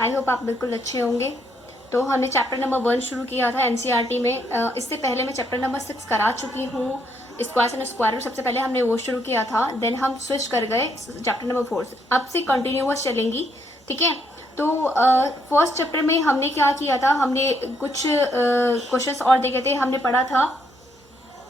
I hope आप बिल्कुल अच्छे होंगे। तो हमने चैप्टर नंबर 1 शुरू किया था एनसीईआरटी में। इससे पहले मैं चैप्टर नंबर 6 करा चुकी हूँ, स्क्वायर्स एंड स्क्वायर रूट। सबसे पहले हमने वो शुरू किया था, देन हम स्विच कर गए चैप्टर नंबर 4 से। अब से कंटिन्यूअस चलेंगी, ठीक है। तो फर्स्ट चैप्टर में हमने क्या किया था, हमने कुछ क्वेश्चंस और देखे थे। हमने पढ़ा था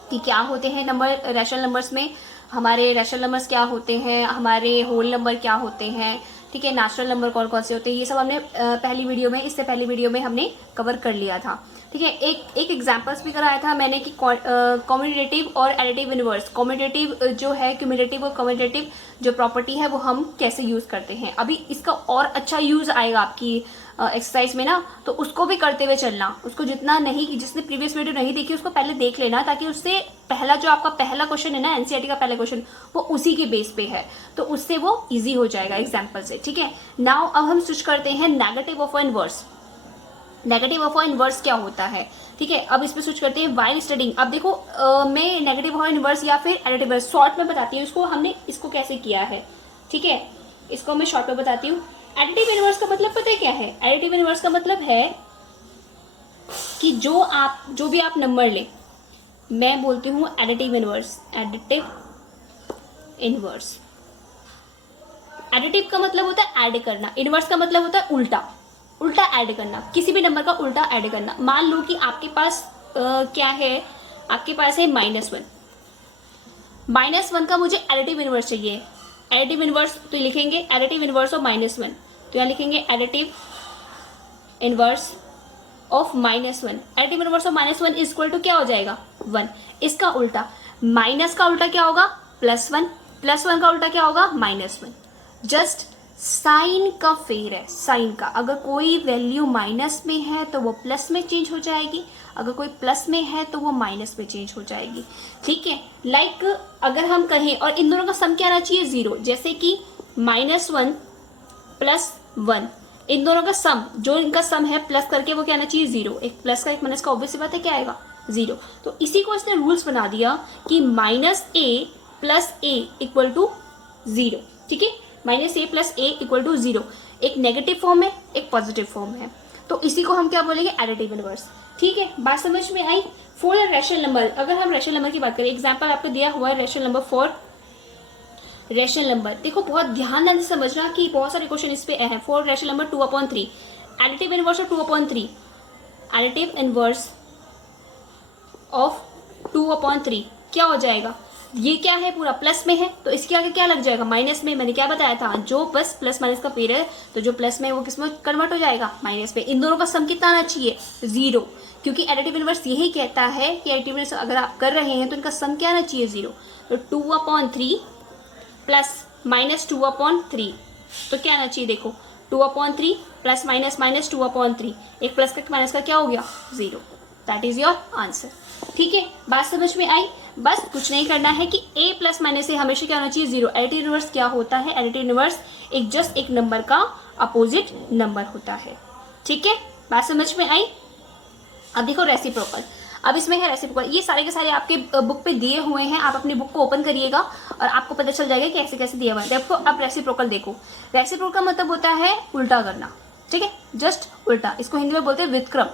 कि क्या होते हैं नंबर, रैशनल नंबर्स में हमारे रैशनल नंबर्स क्या होते हैं, हमारे होल नंबर क्या होते हैं, ठीक है। नेचुरल नंबर कौन कौन से होते हैं, ये सब हमने पहली वीडियो में, इससे पहली वीडियो में हमने कवर कर लिया था, ठीक है। एक एग्जांपल्स भी कराया था मैंने कि कॉम्यूटेटिव और एडिटिव इनवर्स। कॉम्यूटेटिव जो है, क्यूमुलेटिव और कॉम्यूटेटिव जो प्रॉपर्टी है वो हम कैसे यूज़ करते हैं। अभी इसका और अच्छा यूज़ आएगा आपकी एक्सरसाइज में ना, तो उसको भी करते हुए चलना। उसको जितना नहीं, जिसने प्रीवियस वीडियो नहीं देखी उसको पहले देख लेना, ताकि उससे पहला जो आपका पहला क्वेश्चन है ना एनसीईआरटी का पहला क्वेश्चन, वो उसी के बेस पे है, तो उससे वो इजी हो जाएगा एग्जाम्पल से, ठीक है। नाउ अब हम स्विच करते हैं negative of inverse. Negative of inverse क्या होता है, ठीक है। अब इस पे स्विच करते हैं व्हाइल स्टडिंग। अब देखो मैं नेगेटिव ऑफ इनवर्स या फिर एडिटिव शॉर्ट में बताती हूँ इसको, हमने इसको कैसे किया है, ठीक है। इसको मैं शॉर्ट में बताती हूँ। एडिटिव इनवर्स का मतलब पता है क्या है? एडिटिव इनवर्स का मतलब है कि जो भी आप नंबर ले, मैं बोलती हूँ additive inverse. Additive inverse, additive का मतलब होता है ऐड करना, इनवर्स का मतलब होता है उल्टा, उल्टा ऐड करना, किसी भी नंबर का उल्टा ऐड करना। मान लो कि आपके पास क्या है, आपके पास है -1। -1 का मुझे एडिटिव इनवर्स चाहिए। एडिटिव इनवर्स तो लिखेंगे एडिटिव इनवर्स ऑफ -1, तो यहाँ लिखेंगे additive inverse of -1। Additive inverse of -1 is equal to क्या हो जाएगा? 1। इसका उल्टा, माइनस का उल्टा क्या होगा? +1। +1 का उल्टा क्या होगा? -1। जस्ट साइन का फेर है, साइन का। अगर कोई वैल्यू माइनस में है तो वो प्लस में चेंज हो जाएगी, अगर कोई प्लस में है तो वो माइनस में चेंज हो जाएगी, ठीक है। लाइक अगर हम कहें, और इन दोनों का सम क्या आना चाहिए? 0। जैसे कि -1 + 1, इन दोनों का सम, जो इनका सम है प्लस करके, वो क्या आना चाहिए? 0। एक प्लस का एक माइनस का ऑब्वियस सी बात है क्या आएगा? 0। तो इसी को इसने रूल्स बना दिया कि -a + a = 0, ठीक है। -a + a = 0 एक नेगेटिव फॉर्म है, एक पॉजिटिव फॉर्म है, तो इसी को हम क्या बोलेंगे? एडिटिव इनवर्स, ठीक है। बात समझ में आई? फॉर अ रैशनल नंबर, अगर हम रैशनल नंबर की बात करें, एग्जांपल आपको दिया हुआ है रैशनल नंबर 4। रैशनल नंबर देखो, बहुत ध्यान से समझना कि बहुत सारे क्वेश्चन इस पे हैं। 4 rational number 2/3, additive inverse of 2/3, additive inverse of 2/3 क्या हो जाएगा? ये क्या है? पूरा प्लस में है, तो इसके आगे क्या लग जाएगा? माइनस में। मैंने क्या बताया था? जो बस प्लस माइनस का पेयर है, तो जो प्लस में है वो किस में कन्वर्ट हो जाएगा? माइनस में। इन दोनों का सम कितना आना चाहिए? 0, क्योंकि एडिटिव इनवर्स यही कहता है कि एडिटिव इनवर्स अगर आप कर रहे हैं तो इनका सम क्या आना चाहिए? 0। तो 2/3 प्लस माइनस 2/3, तो क्या आना चाहिए? देखो 2/3 प्लस माइनस माइनस 2/3, एक प्लस का माइनस का क्या हो गया? 0। दैट इज योर आंसर, ठीक है। बात समझ में आई? बस कुछ नहीं करना है कि a + -a हमेशा क्या होना चाहिए? 0। एडिटिव इनवर्स क्या होता है? एडिटिव इनवर्स एक नंबर का अपोजिट नंबर होता है, ठीक है। बात समझ में आई? अब देखो रेसिप्रोकल, अब इसमें है रेसिप्रोकल। ये सारे के सारे आपके बुक पे दिए हुए हैं, आप अपनी बुक को ओपन करिएगा और आपको पता चल जाएगा कि कैसे कैसे दिया हुआ है। देखो अब रेसिप्रोकल देखो, रेसिप्रोकल मतलब होता है उल्टा करना, ठीक है, जस्ट उल्टा। इसको हिंदी में बोलते हैं व्युत्क्रम,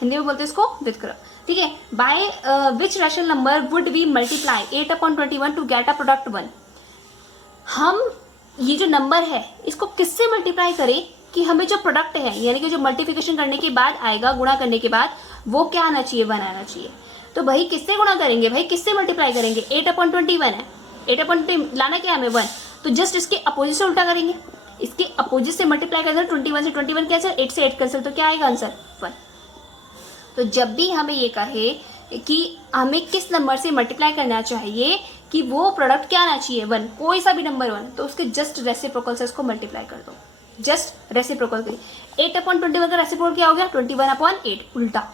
हिंदी में बोलते हैं इसको व्युत्क्रम, ठीक है। By which rational number would be multiply 8/21 to get a product 1। हम ये जो नंबर है इसको किससे मल्टीप्लाई करें कि हमें जो प्रोडक्ट है, यानी कि जो मल्टीप्लिकेशन करने के बाद आएगा, गुणा करने के बाद, वो क्या आना चाहिए? 1 आना चाहिए। तो भाई किससे गुणा करेंगे? भाई किससे मल्टीप्लाई करेंगे? 8/21 है, 8/20 लाना क्या है हमें? 1। तो जस्ट इसके अपोजिट से उल्टा करेंगे, इसके अपोजिट से मल्टीप्लाई करेंगे। 21 से 21 कैंसिल, 8 से 8 कैंसिल, तो क्या आएगा आंसर? 1। तो जब भी हमें ये कहे कि हमें किस नंबर से मल्टीप्लाई करना चाहिए कि वो प्रोडक्ट क्या आना चाहिए? 1, कोई सा भी नंबर 1, तो उसके जस्ट रेसिप्रोकल से इसको मल्टीप्लाई कर दो, जस्ट रेसिप्रोकल के। 8/21 का रेसिप्रोकल क्या हो गया? 21/8, उल्टा।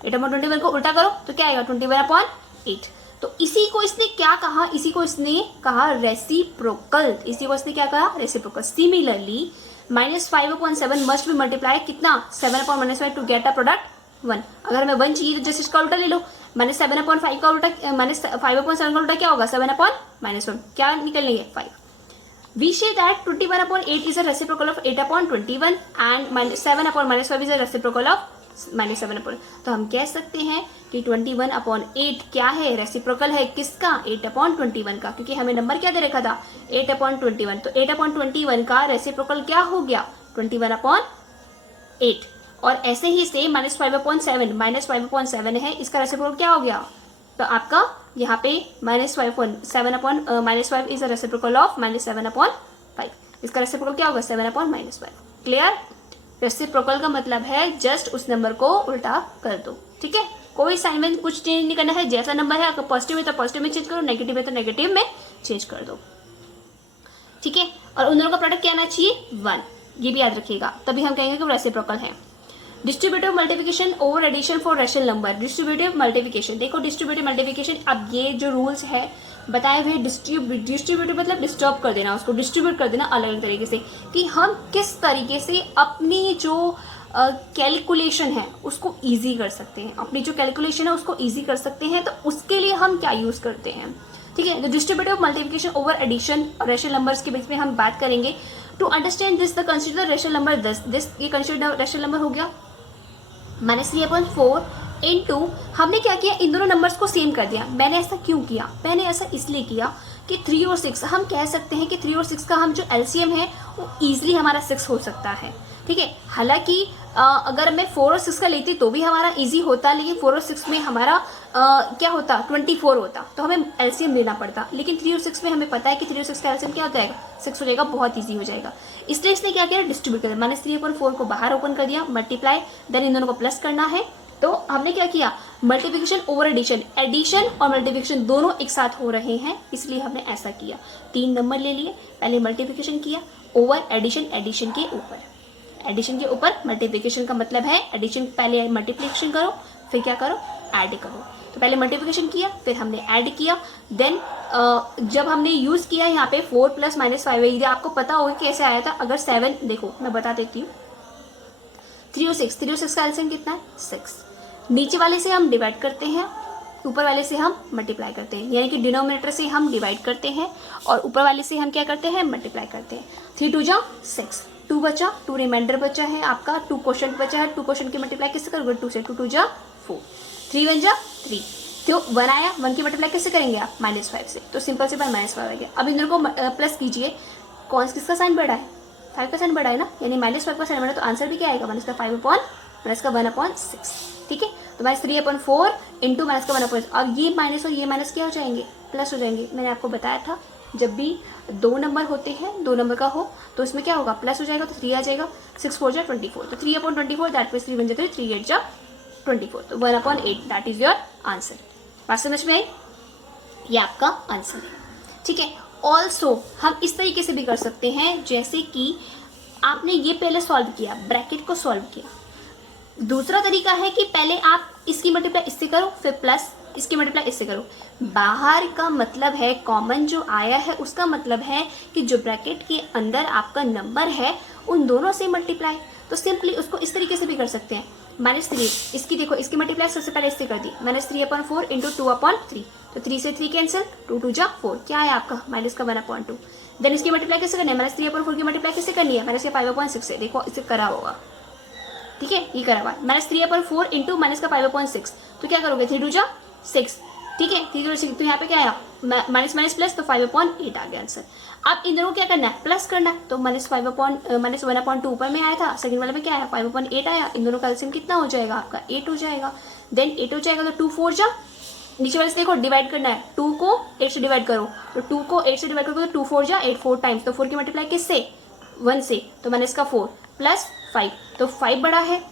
8/21 को उल्टा करो तो क्या आएगा? 21/8। तो इसी को इसने क्या कहा? इसी को इसने कहा रेसिप्रोकल। इसी को इसने क्या कहा? Reciprocal. Similarly -5/7 must be multiply कितना? 7/-5 टू गेट अ प्रोडक्ट 1। अगर हमें 1 चाहिए तो जस्ट इसका उल्टा ले लो, -7/5 का उल्टा, -5/7 का उल्टा क्या होगा? 7/-1, क्या निकल लेंगे? 5। We say that 21/8 is a reciprocal of 8/21 and 7/-5 is a reciprocal of -7/। तो हम कह सकते हैं कि 21/8 क्या है, रेसिप्रोकल है किसका, 8/21 का, क्योंकि हमें नंबर क्या दे रखा था 8/21। तो 8/21 का रेसिप्रोकल क्या हो गया 21/8। और ऐसे ही सेम -5/7 -5/7 है, इसका रेसिप्रोकल क्या हो गया, तो आपका यहाँ पे -5 इज अ रेसिप्रोकल ऑफ -7/5। इसका रेसिप्रोकल क्या होगा 7/-5। क्लियर। रेसिप्रोकल का मतलब है जस्ट उस नंबर को उल्टा कर दो, ठीक है, कोई साइन में कुछ चेंज नहीं करना है। जैसा नंबर है, अगर पॉजिटिव है तो पॉजिटिव में चेंज करो, नेगेटिव है तो नेगेटिव में चेंज कर दो, ठीक है। और उन दोनों का प्रोडक्ट क्या आना चाहिए 1, ये भी याद रखिएगा, तभी हम कहेंगे कि वो रेसिप्रोकल है। Distributive multiplication over addition for rational number. Distributive multiplication, देखो डिस्ट्रीब्यूटिव मल्टीप्लिकेशन, अब ये जो रूल्स है बताए हुए, डिस्ट्रीब्यूटिव मतलब डिस्टर्ब कर देना, उसको डिस्ट्रीब्यूट कर देना अलग अलग तरीके से, कि हम किस तरीके से अपनी जो कैलकुलेशन है उसको ईजी कर सकते हैं, अपनी जो कैलकुलेशन है उसको ईजी कर सकते हैं। तो उसके लिए हम क्या यूज करते हैं, ठीक है। तो डिस्ट्रीब्यूटिव मल्टीप्लिकेशन ओवर एडिशन और रैशनल नंबर्स के बीच में हम बात करेंगे। To understand this the consider rational number this, ये कंसिडर रैशनल नंबर हो गया -3/4 इनटू, हमने क्या किया, इन दोनों नंबर्स को सेम कर दिया। मैंने ऐसा क्यों किया, मैंने ऐसा इसलिए किया कि 3 और 6, हम कह सकते हैं कि 3 और 6 का हम जो एलसीएम है वो ईजिली हमारा 6 हो सकता है, ठीक है। हालांकि अगर मैं 4 और 6 का लेती तो भी हमारा इजी होता, लेकिन 4 और 6 में हमारा क्या होता 24 होता, तो हमें एलसीएम लेना पड़ता। लेकिन 3 और 6 में हमें पता है कि 3 और 6 का एलसीएम क्या हो जाएगा 6 हो जाएगा, बहुत ईजी हो जाएगा। इसलिए इसने क्या किया, डिस्ट्रीब्यूट कर दिया, -3/4 को बाहर ओपन कर दिया, मल्टीप्लाई, देन इन दोनों को प्लस करना है। तो हमने क्या किया, मल्टीप्लिकेशन ओवर एडिशन, एडिशन और मल्टीप्लिकेशन दोनों एक साथ हो रहे हैं, इसलिए हमने ऐसा किया। 3 नंबर ले लिए, पहले मल्टीप्लिकेशन किया, ओवर एडिशन, एडिशन के ऊपर, एडिशन के ऊपर मल्टीप्लिकेशन का मतलब है एडिशन, पहले मल्टीप्लिकेशन करो फिर क्या करो ऐड करो। तो पहले मल्टीप्लिकेशन किया फिर हमने ऐड किया, देन जब हमने यूज किया यहाँ पे 4 + -5, ये आपको पता होगा कैसे आया था। अगर 7, देखो मैं बता देती हूँ, 3 और 6 का एलसीएम कितना है 6, नीचे वाले से हम डिवाइड करते हैं, ऊपर वाले से हम मल्टीप्लाई करते हैं, यानी कि डिनोमिनेटर से हम डिवाइड करते हैं और ऊपर वाले से हम क्या करते हैं मल्टीप्लाई करते हैं। 3 2 जा 6, 2 बचा, 2 रिमाइंडर बचा है आपका, 2 क्वेश्चन बचा है, 2 क्वेश्चन की मल्टीप्लाई किससे करोगे 2 से, 2 2 जा 4, 3 1 जा 3, तो 1 आया, 1 की मल्टीप्लाई किससे करेंगे आप -5 से, तो सिंपल से -5 आ गया। अब इन दोनों को प्लस कीजिए, कौन किसका साइन बढ़ा है 5 का साइन बढ़ा है ना, यानी -5 का साइन बढ़ा, तो आंसर भी क्या आएगा -1/6, ठीक है। तो -3/4 इंटू -1/6, अब ये माइनस और ये माइनस क्या हो जाएंगे प्लस हो जाएंगे। मैंने आपको बताया था जब भी 2 नंबर होते हैं, 2 नंबर का हो तो इसमें क्या होगा प्लस हो जाएगा, तो 3 आ जाएगा, 6 4 जा 24, तो 3/24 दैट मीन्स 3 1 जा 3, 3 8 जा 24, तो 1/8 दैट इज योर आंसर। बात समझ में आई, ये आपका आंसर है, ठीक है। ऑल्सो हम इस तरीके से भी कर सकते हैं, जैसे कि आपने ये पहले सॉल्व किया, ब्रैकेट को सॉल्व किया। दूसरा तरीका है कि पहले आप इसकी मल्टीप्लाई इससे करो, फिर प्लस इसकी मल्टीप्लाई इससे करो। बाहर का मतलब है कॉमन जो आया है, उसका मतलब है कि जो ब्रैकेट के अंदर आपका नंबर है उन दोनों से मल्टीप्लाई। तो सिंपली उसको इस तरीके से भी कर सकते हैं, -3, इसकी देखो इसकी मल्टीप्लाई सबसे पहले इससे कर दी, -3/4 इंटू 2/3, तो 3 से 3 कैंसिल, 2 2 जा 4, क्या है आपका -1/2। देन इसकी मल्टीप्लाई किससे करनी है, -3/4 की मल्टीप्लाई किससे करनी है, -5/6 से, देखो इसे करा होगा, ठीक है, ये करा हुआ -3/4 इंटू -5/6, तो क्या करोगे 3 2 जा 6, ठीक है, 3 2 6, तो यहाँ पे क्या आया माइनस प्लस, तो 5/8 आ गया आंसर। अब इन दोनों को क्या करना है प्लस करना है, तो -1/2 ऊपर में आया था, सेकंड वाले में क्या आया 5/8 आया, इन दोनों का एलसीएम कितना हो जाएगा आपका 8 हो जाएगा। देन 8 हो जाएगा तो 2 4 जा, नीचे वाले से देखो डिवाइड करना है, 2 को 8 से डिवाइड करो, तो 2 को 8 से डिवाइड करोगे तो 2 4 जा 8, 4 टाइम्स, तो 4 की मल्टीप्लाई किससे 1 से, तो -4 प्लस 5, तो 5 बड़ा है,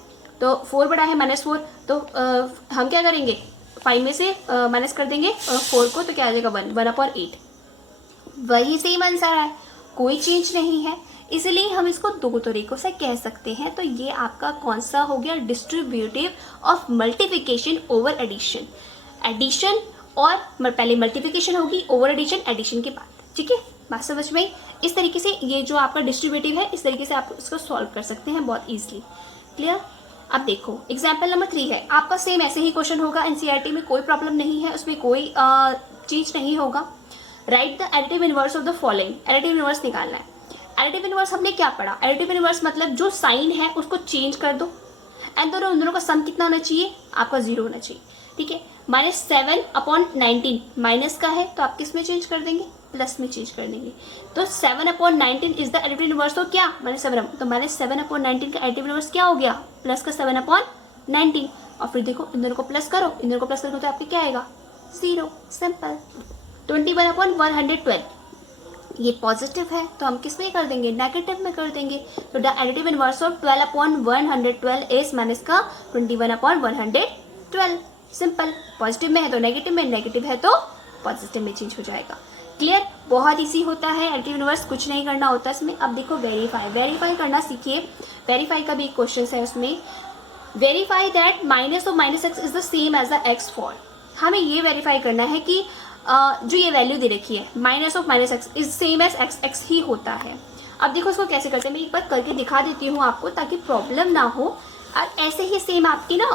तो 4 बड़ा है -4, तो हम क्या करेंगे 5 में से माइनस कर देंगे 4 को, तो क्या आ जाएगा 1/8, वही सेम आंसर है, कोई चेंज नहीं है, इसलिए हम इसको 2 तरीकों से कह सकते हैं। तो ये आपका कौन सा हो गया, distributive of multiplication over addition. Addition और पहले मल्टीप्लिकेशन होगी, ओवर एडिशन एडिशन के बाद, ठीक है, बात समझ में। इस तरीके से ये जो आपका डिस्ट्रीब्यूटिव है, इस तरीके से आप इसको सॉल्व कर सकते हैं बहुत ईजिली, क्लियर। अब देखो एग्जाम्पल नंबर 3 है आपका, सेम ऐसे ही क्वेश्चन होगा, एनसीईआरटी में कोई प्रॉब्लम नहीं है, उसमें कोई चीज नहीं होगा। Right the additive inverse of the following, additive inverse निकालना है। एडिटिव इनवर्स हमने क्या पढ़ा, एडिटिव इनवर्स मतलब जो साइन है उसको चेंज कर दो एंड उन दोनों का सम कितना होना चाहिए, आपका 0 होना चाहिए, ठीक है। -7/19 माइनस का है तो आप किस में चेंज कर देंगे, प्लस में चेंज कर देंगे। तो 7/19 is the additive inverse of क्या, -7, तो -7/19 का एडिटिव इनवर्स क्या हो गया, प्लस का 7/19। और फिर देखो इन दोनों को प्लस करो, इन दोनों को प्लस करो तो आपके क्या आएगा, 0, सिंपल। 21/112 ये पॉजिटिव है तो हम किस में कर देंगे, नेगेटिव में कर देंगे। तो the additive inverse of 12/112 is minus का 21/112, सिंपल। पॉजिटिव में है तो नेगेटिव में, नेगेटिव है तो पॉजिटिव में चेंज हो जाएगा। क्लियर, बहुत इजी होता है एडिटिव इनवर्स, कुछ नहीं करना होता इसमें। अब देखो वेरीफाई करना सीखिए। वेरीफाई का भी एक क्वेश्चन है उसमें, verify that minus of -x is the same as the x for. हमें ये वेरीफाई करना है कि जो ये वैल्यू दे रखी है minus of -x is same as x ही होता है। अब देखो इसको कैसे करते हैं, मैं एक बार करके दिखा देती हूँ आपको ताकि प्रॉब्लम ना हो। और ऐसे ही सेम आपकी ना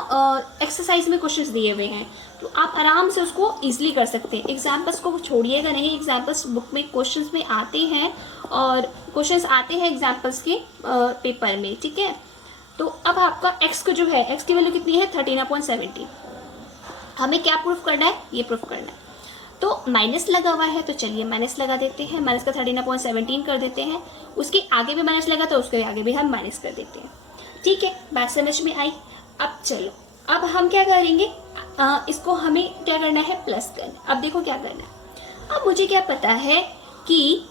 एक्सरसाइज में क्वेश्चंस दिए हुए हैं तो आप आराम से उसको इजीली कर सकते हैं। एग्जाम्पल्स को छोड़िएगा नहीं, एग्जाम्पल्स बुक में क्वेश्चंस में आते हैं और क्वेश्चंस आते हैं एग्जाम्पल्स के पेपर में, ठीक है। तो अब आपका x को जो है, x की वैल्यू कितनी है 13/17, हमें क्या प्रूफ करना है, ये प्रूफ करना है। तो माइनस लगा हुआ है तो चलिए माइनस लगा देते हैं, माइनस का 13/17 कर देते हैं। उसके आगे भी माइनस लगा तो उसके आगे भी हम माइनस कर देते हैं, ठीक है। बात समझ में आई। अब चलो अब हम क्या करेंगे, इसको हमें क्या करना है, प्लस करना। अब देखो क्या करना है, अब मुझे क्या पता है कि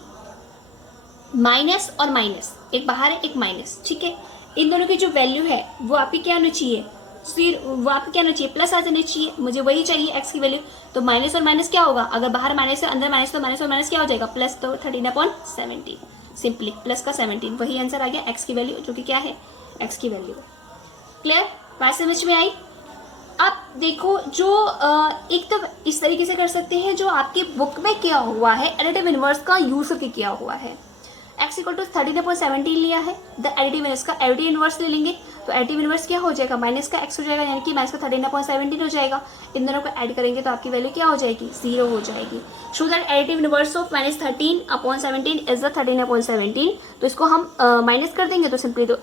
माइनस और माइनस, एक बाहर है एक माइनस, ठीक है। इन दोनों की जो वैल्यू है वो आपकी क्या होनी चाहिए, फिर वो आपको क्या होना चाहिए, प्लस आ जाना चाहिए। मुझे वही चाहिए x की वैल्यू। तो माइनस और माइनस क्या होगा, अगर बाहर माइनस है अंदर माइनस तो माइनस और माइनस क्या हो जाएगा, प्लस। तो 13/17 सिंपली प्लस का 17, वही आंसर आ गया x की वैल्यू, जो कि क्या है x की वैल्यू। क्लियर, बात समझ में आई। अब देखो जो एक तो इस तरीके से कर सकते हैं जो आपकी बुक में किया हुआ है, एडिटिव इनवर्स का यूज करके किया हुआ है। x = 13/17 लिया है, द एडिटिव इनवर्स का एडिटिव इनवर्स ले लेंगे तो एडिटिव इनवर्स क्या हो जाएगा, माइनस का x हो जाएगा, यानी कि माइनस का 13/17 हो जाएगा। इन दोनों को ऐड करेंगे तो आपकी वैल्यू क्या हो जाएगी, 0 हो जाएगी। Show that additive inverse of -13/17 is the 13/17। तो इसको हम माइनस कर देंगे तो सिंपली, तो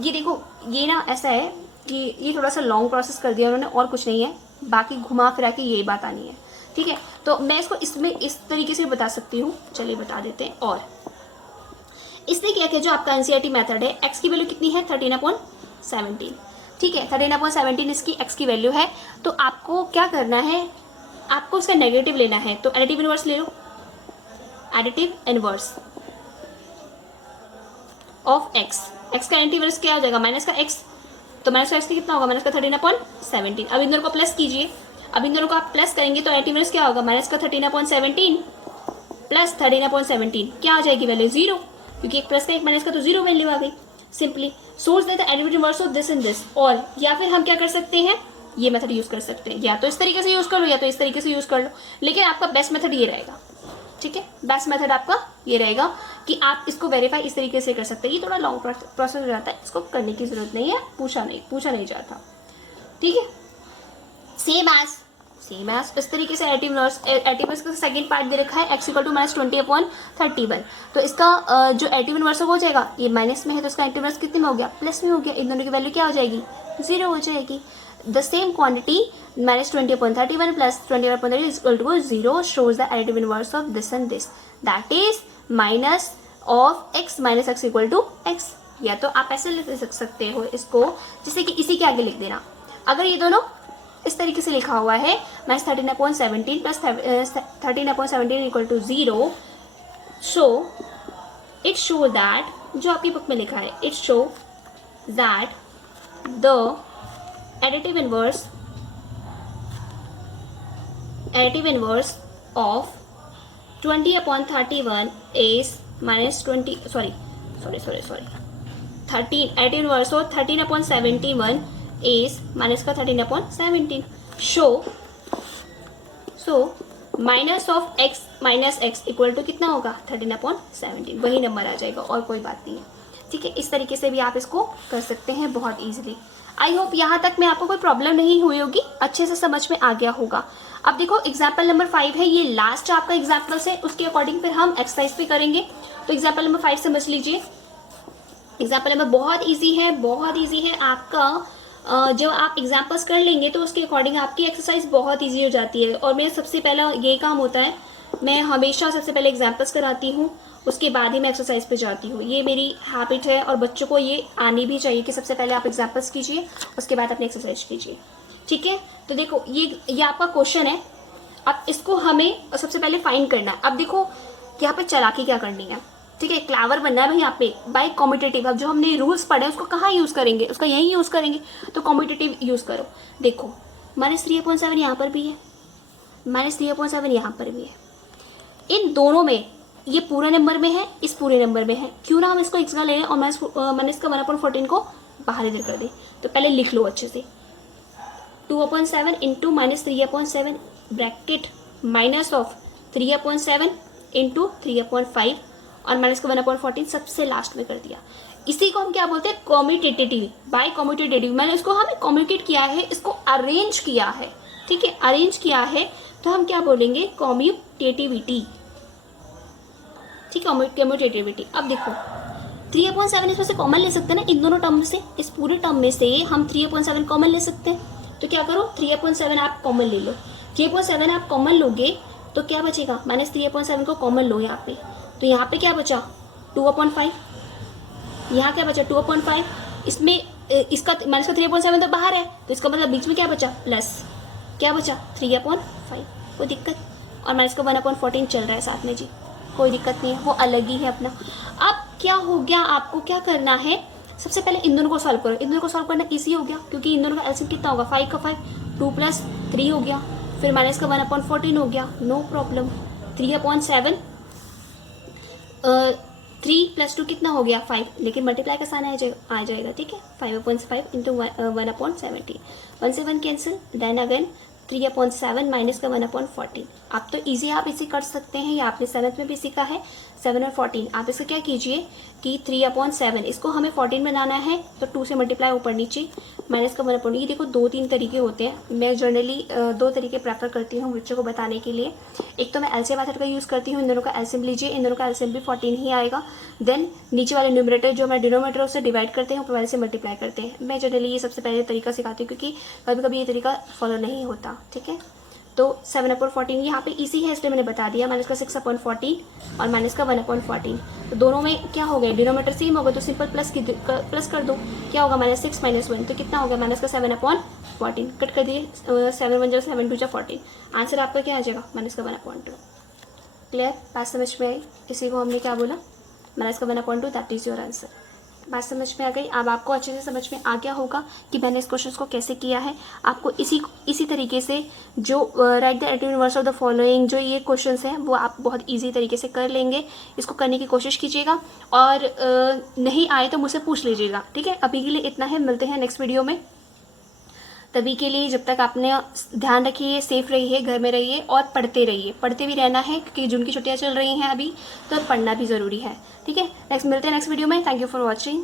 ये देखो ये ना ऐसा है कि ये थोड़ा सा लॉन्ग प्रोसेस कर दिया उन्होंने और कुछ नहीं है, बाकी घुमा फिरा के यही बात आनी है, ठीक है। तो मैं इसको इसमें इस तरीके से बता सकती हूँ, चलिए बता देते हैं। और इसने क्या किया, जो आपका एनसीईआरटी मेथड है, x की वैल्यू कितनी है 13/17, ठीक है। 13/17 इसकी x की वैल्यू है। तो आपको क्या करना है, आपको उसका नेगेटिव लेना है। तो एडिटिव इनवर्स ले लो, additive inverse of x, x का एडिटिव इनवर्स क्या हो जाएगा, माइनस का x। तो माइनस का x कितना होगा, माइनस का 13/17। अब इन दोनों को प्लस कीजिए, अब इन दोनों को आप प्लस करेंगे तो एडिटिव इनवर्स क्या होगा, माइनस का 13/17 प्लस 13/17 क्या आ जाएगी वैल्यू, 0, क्योंकि एक प्लस का एक माइनस का तो 0 वैल्यू आ गई। Simply source the additive inverse of this and this. और या फिर हम क्या कर सकते हैं, ये मेथड यूज कर सकते हैं, या तो इस तरीके से यूज कर लो या तो इस तरीके से यूज कर लो, लेकिन आपका बेस्ट मेथड ये रहेगा, ठीक है। बेस्ट मेथड आपका ये रहेगा कि आप इसको वेरीफाई इस तरीके से कर सकते हैं। ये थोड़ा लॉन्ग प्रोसेस हो जाता है, इसको करने की जरूरत नहीं है, पूछा नहीं जाता, ठीक है। सेम एज इस तरीके से एडिटिव इनवर्स का सेकंड पार्ट दे रखा है, x = -20/31। तो इसका जो एडिटिव इनवर्स हो जाएगा, ये माइनस में है तो इसका एडिटिव इनवर्स कितने में हो गया, प्लस में हो गया। इन दोनों की वैल्यू क्या हो जाएगी, 0 हो जाएगी। The same quantity -20/31 plus 20/30 = 0 shows the additive inverse of this and this, that is minus of x minus x = x। या तो आप ऐसे लिख सकते हो इसको, जैसे कि इसी के आगे लिख देना। अगर ये दोनों इस तरीके से लिखा हुआ है, -13/17 plus 13/17 = 0, so it show that, जो आपकी बुक में लिखा है, it show that the additive inverse of 20/31 is -20, sorry 13, additive inverse of 13/71 is minus का 13/17। So minus of x minus x equal to कितना होगा, 13/17, वही नंबर आ जाएगा और कोई बात नहीं है, ठीक है। इस तरीके से भी आप इसको कर सकते हैं बहुत ईजिली। आई होप यहाँ तक में आपको कोई प्रॉब्लम नहीं हुई होगी, अच्छे से समझ में आ गया होगा। अब देखो एग्जाम्पल नंबर 5 है, ये लास्ट आपका एग्जाम्पल्स है, उसके अकॉर्डिंग फिर हम एक्सरसाइज भी करेंगे। तो एग्जाम्पल नंबर 5 समझ लीजिए। एग्जाम्पल नंबर बहुत ईजी है, बहुत ईजी है आपका। जब आप एग्जाम्पल्स कर लेंगे तो उसके अकॉर्डिंग आपकी एक्सरसाइज बहुत ईजी हो जाती है। और मेरा सबसे पहला यही काम होता है, मैं हमेशा सबसे पहले एग्जाम्पल्स कराती हूँ, उसके बाद ही मैं एक्सरसाइज पे जाती हूँ। ये मेरी हैबिट है और बच्चों को ये आनी भी चाहिए कि सबसे पहले आप एग्जाम्पल्स कीजिए, उसके बाद अपनी एक्सरसाइज कीजिए। ठीक है, तो देखो ये आपका क्वेश्चन है। अब इसको हमें सबसे पहले फाइंड करना है। अब देखो यहाँ पे चालाकी क्या करनी है, ठीक है, क्लावर बनना है भाई यहाँ पे बाय कॉम्पिटेटिव। अब जो हमने रूल्स पढ़े उसको कहाँ यूज़ करेंगे, उसका यहीं यूज़ करेंगे, तो कॉम्पिटेटिव यूज़ करो। देखो -3/7 यहाँ पर भी है, -3/7 यहाँ पर भी है। इन दोनों में ये पूरे नंबर में है, इस पूरे नंबर में है, क्यों ना हम इसको एक्स का ले लें और मैंने इसका 1/14 को बाहर इधर कर दें। तो पहले लिख लो अच्छे से, 2/7 into -3/7 bracket minus of 3/7 into 3/5 और मैंने इसको 1/14 सबसे लास्ट में कर दिया। इसी को हम क्या बोलते हैं, कॉम्यूटेटिव, बाय कॉम्यूटेटिव। मैंने इसको हमें कम्युनिकेट किया है, इसको अरेंज किया है, ठीक है, अरेंज किया है, तो हम क्या बोलेंगे, कॉम्यूटेटिविटी, ठीक है, कम्यूटेटिविटी। अब देखो 3/7 इसमें से कॉमन ले सकते हैं ना, इन दोनों टर्म में से, इस पूरे टर्म में से हम 3/7 कॉमन ले सकते हैं। तो क्या करो, 3/7 आप कॉमन ले लो। 3/7 आप कॉमन लोगे तो क्या बचेगा, -3/7 को कॉमन लो यहाँ पे, तो यहाँ पे क्या बचा 2/5, यहाँ क्या बचा 2/5, इसमें इसका -3/7 तो बाहर है, तो इसका मतलब बीच में क्या बचा, प्लस क्या बचा 3/5, कोई दिक्कत। और मैंने इसका 1/14 चल रहा है साथ में जी, कोई दिक्कत नहीं है, वो अलग ही है अपना। अब क्या हो गया, आपको क्या करना है, सबसे पहले इन दोनों को सॉल्व करो। इन दोनों को सॉल्व करना इजी हो गया, क्योंकि इन दोनों का एलसीएम कितना होगा, 5 का 5, 2 + 3 हो गया, फिर माइनस का 1/14 हो गया, नो प्रॉब्लम। 3/7 3 + 2 कितना हो गया 5, लेकिन मल्टीप्लाई का साइन आ जाएगा, ठीक है। 5/5 इंटू 1/17, 1 से 1 कैंसिल, देन अगेन 3/7 माइनस का 1/14। आप तो इजी आप इसे कर सकते हैं, या आपने 7th में भी सीखा है 7 और 14। आप इसको क्या कीजिए कि 3/7 इसको हमें 14 बनाना है, तो 2 से मल्टीप्लाई ऊपर नीचे, माइनस का 1/14। ये देखो 2-3 तरीके होते हैं, मैं जनरली 2 तरीके प्रेफर करती हूँ बच्चों को बताने के लिए। एक तो मैं एलसीएम मेथड का यूज़ करती हूँ, इन दोनों का एलसीएम लीजिए, इन दोनों का एलसीएम भी 14 ही आएगा। देन नीचे वाले न्यूमरेटर जो मैं डिनोमिनेटर उससे डिवाइड करते हैं, ऊपर वाले से मल्टीप्लाई करते हैं। मैं जनरली ये सबसे पहले तरीका सिखाती हूँ, क्योंकि कभी कभी ये तरीका फॉलो नहीं होता, ठीक है। तो 7/14 यहाँ पे इजी है, इसलिए मैंने बता दिया, माइनस का 6/14 और माइनस का 1/14। तो दोनों में क्या हो गया, डिनोमीटर सेम होगा, तो सिंपल प्लस कर दो, क्या होगा -6 - 1, तो कितना हो गया, माइनस का 7/14। कट कर दिए, 7 × 1 = 7, 2 × 14। आंसर आपका क्या आ जाएगा, माइनस का 1/2। क्लियर, बात समझ में आई। इसी को हमने क्या बोला, माइनस का 1/2, दैट इज योर आंसर। बात समझ में आ गई। अब आपको अच्छे से समझ में आ गया होगा कि मैंने इस क्वेश्चन को कैसे किया है। आपको इसी तरीके से जो right the additive inverse of the following, जो ये क्वेश्चंस हैं वो आप बहुत इजी तरीके से कर लेंगे। इसको करने की कोशिश कीजिएगा, और नहीं आए तो मुझसे पूछ लीजिएगा, ठीक है। अभी के लिए इतना है, मिलते हैं नेक्स्ट वीडियो में। तभी के लिए जब तक आपने ध्यान रखिए, सेफ रहिए, घर में रहिए और पढ़ते रहिए। पढ़ते भी रहना है, क्योंकि जून की छुट्टियां चल रही हैं अभी, तो पढ़ना भी ज़रूरी है, ठीक है। नेक्स्ट मिलते हैं नेक्स्ट वीडियो में। Thank you for watching.